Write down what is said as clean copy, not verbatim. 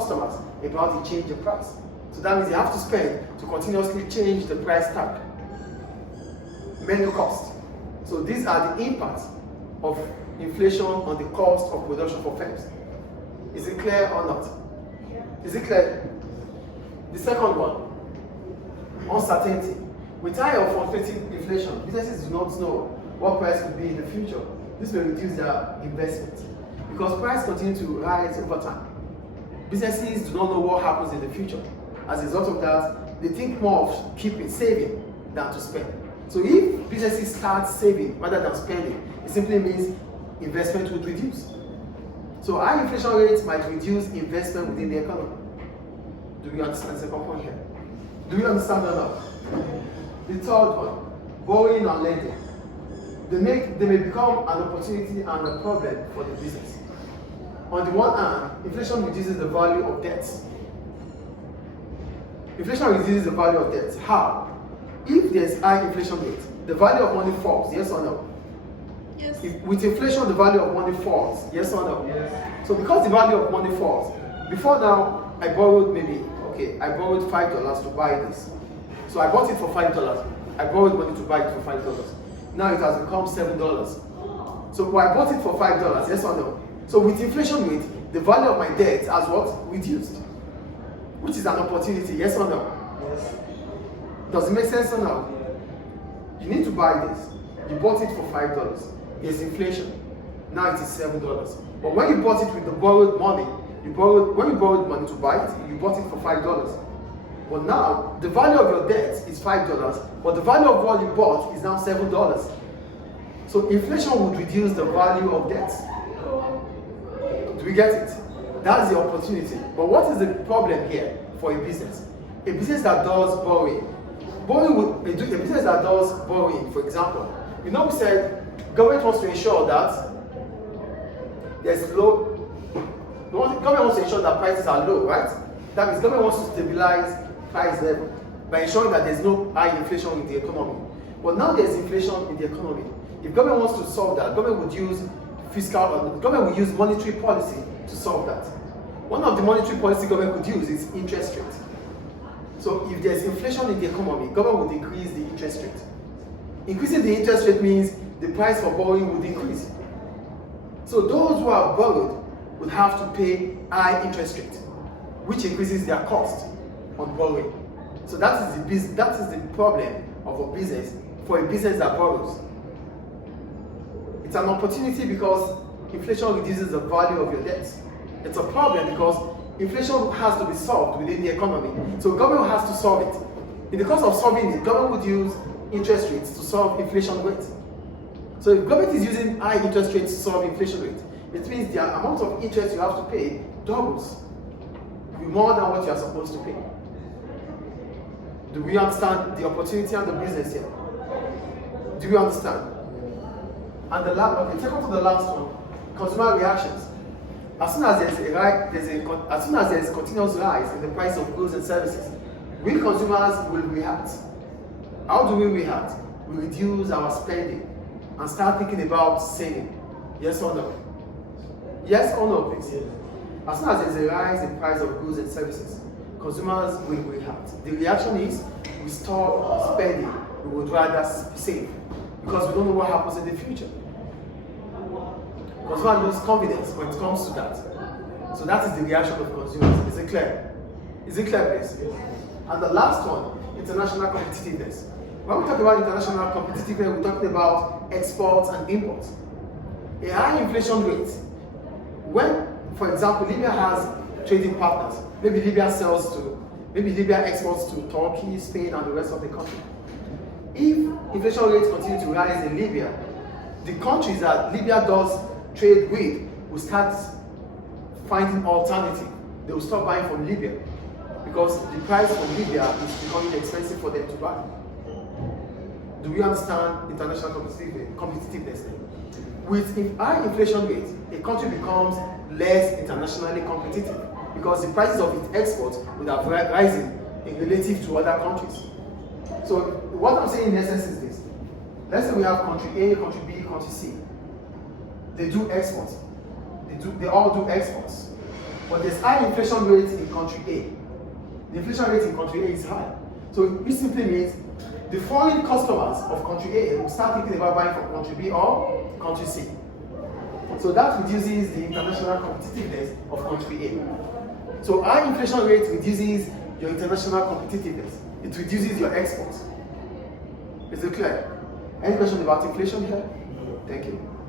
customers about the change in price. So that means they have to spend to continuously change the price tag. Menu cost. So these are the impacts of inflation on the cost of production for firms. Is it clear or not? Is it clear? The second one, uncertainty. With high or fluctuating inflation, businesses do not know what price will be in the future. This will reduce their investment because prices continue to rise over time. Businesses do not know what happens in the future. As a result of that, they think more of saving than to spend. So if businesses start saving rather than spending, it simply means investment would reduce. So high inflation rates might reduce investment within the economy. Do you understand the second point here? Do you understand or not? The third one, borrowing and lending. They may become an opportunity and a problem for the business. On the one hand, inflation reduces the value of debts. Inflation reduces the value of debts. How? If there's high inflation rate, the value of money falls, yes or no? Yes. With inflation, the value of money falls, yes or no? Yes. So because the value of money falls, before now, I borrowed I borrowed $5 to buy this. So I bought it for $5. I borrowed money to buy it for $5. Now it has become $7. So I bought it for $5, yes or no? So with inflation rate, the value of my debt has what? Reduced. Which is an opportunity, yes or no? Yes. Does it make sense or no? You need to buy this. You bought it for $5. There's inflation. Now it is $7. But when you bought it with the borrowed money, when you borrowed money to buy it, you bought it for $5. But now the value of your debt is $5, but the value of what you bought is now $7. So inflation would reduce the value of debt. Do we get it? That's the opportunity. But what is the problem here for a business? A business that does borrowing, a business that does borrowing, for example, we said government wants to ensure that there's government wants to ensure that prices are low, right? That means government wants to stabilize price level by ensuring that there's no high inflation in the economy. But now there's inflation in the economy. If government wants to solve that, government would use monetary policy to solve that. One of the monetary policy government could use is interest rate. So if there's inflation in the economy, government would increase the interest rate. Increasing the interest rate means the price for borrowing would increase. So those who have borrowed would have to pay high interest rate, which increases their cost on borrowing. So that is the problem of a business, for a business that borrows. It's an opportunity because inflation reduces the value of your debt. It's a problem because inflation has to be solved within the economy. So government has to solve it. In the course of solving it, government would use interest rates to solve inflation rate. So if government is using high interest rates to solve inflation rate, it means the amount of interest you have to pay doubles. It'll be more than what you are supposed to pay. Do we understand the opportunity and the business here? Do we understand? And take on to the last one, consumer reactions. As soon as there's continuous rise in the price of goods and services, we consumers will react. How do we react? We reduce our spending and start thinking about saving. Yes or no? Yes or no, please? Yes. As soon as there's a rise in price of goods and services, consumers will react. The reaction is we stop spending. We would rather save because we don't know what happens in the future. Consumers lose confidence when it comes to that. So that is the reaction of consumers. Is it clear? Is it clear, please? And the last one, international competitiveness. When we talk about international competitiveness, we're talking about exports and imports. A high inflation rate, when, for example, Libya has trading partners, maybe Libya exports to Turkey, Spain, and the rest of the country. If inflation rates continue to rise in Libya, the countries that Libya does trade with will start finding alternative. They will stop buying from Libya because the price from Libya is becoming expensive for them to buy. Do we understand international competitiveness? With high inflation rate, a country becomes less internationally competitive because the prices of its exports would have risen in relative to other countries. So what I'm saying in essence is this. Let's say we have country A, country B, country C. They do exports. They all do exports. but there's high inflation rate in country A. The inflation rate in country A is high. So it simply means the foreign customers of country A will start thinking about buying from country B or country C. So that reduces the international competitiveness of country A. So high inflation rate reduces your international competitiveness. It reduces your exports. Is it clear? Any question about inflation here? Thank you.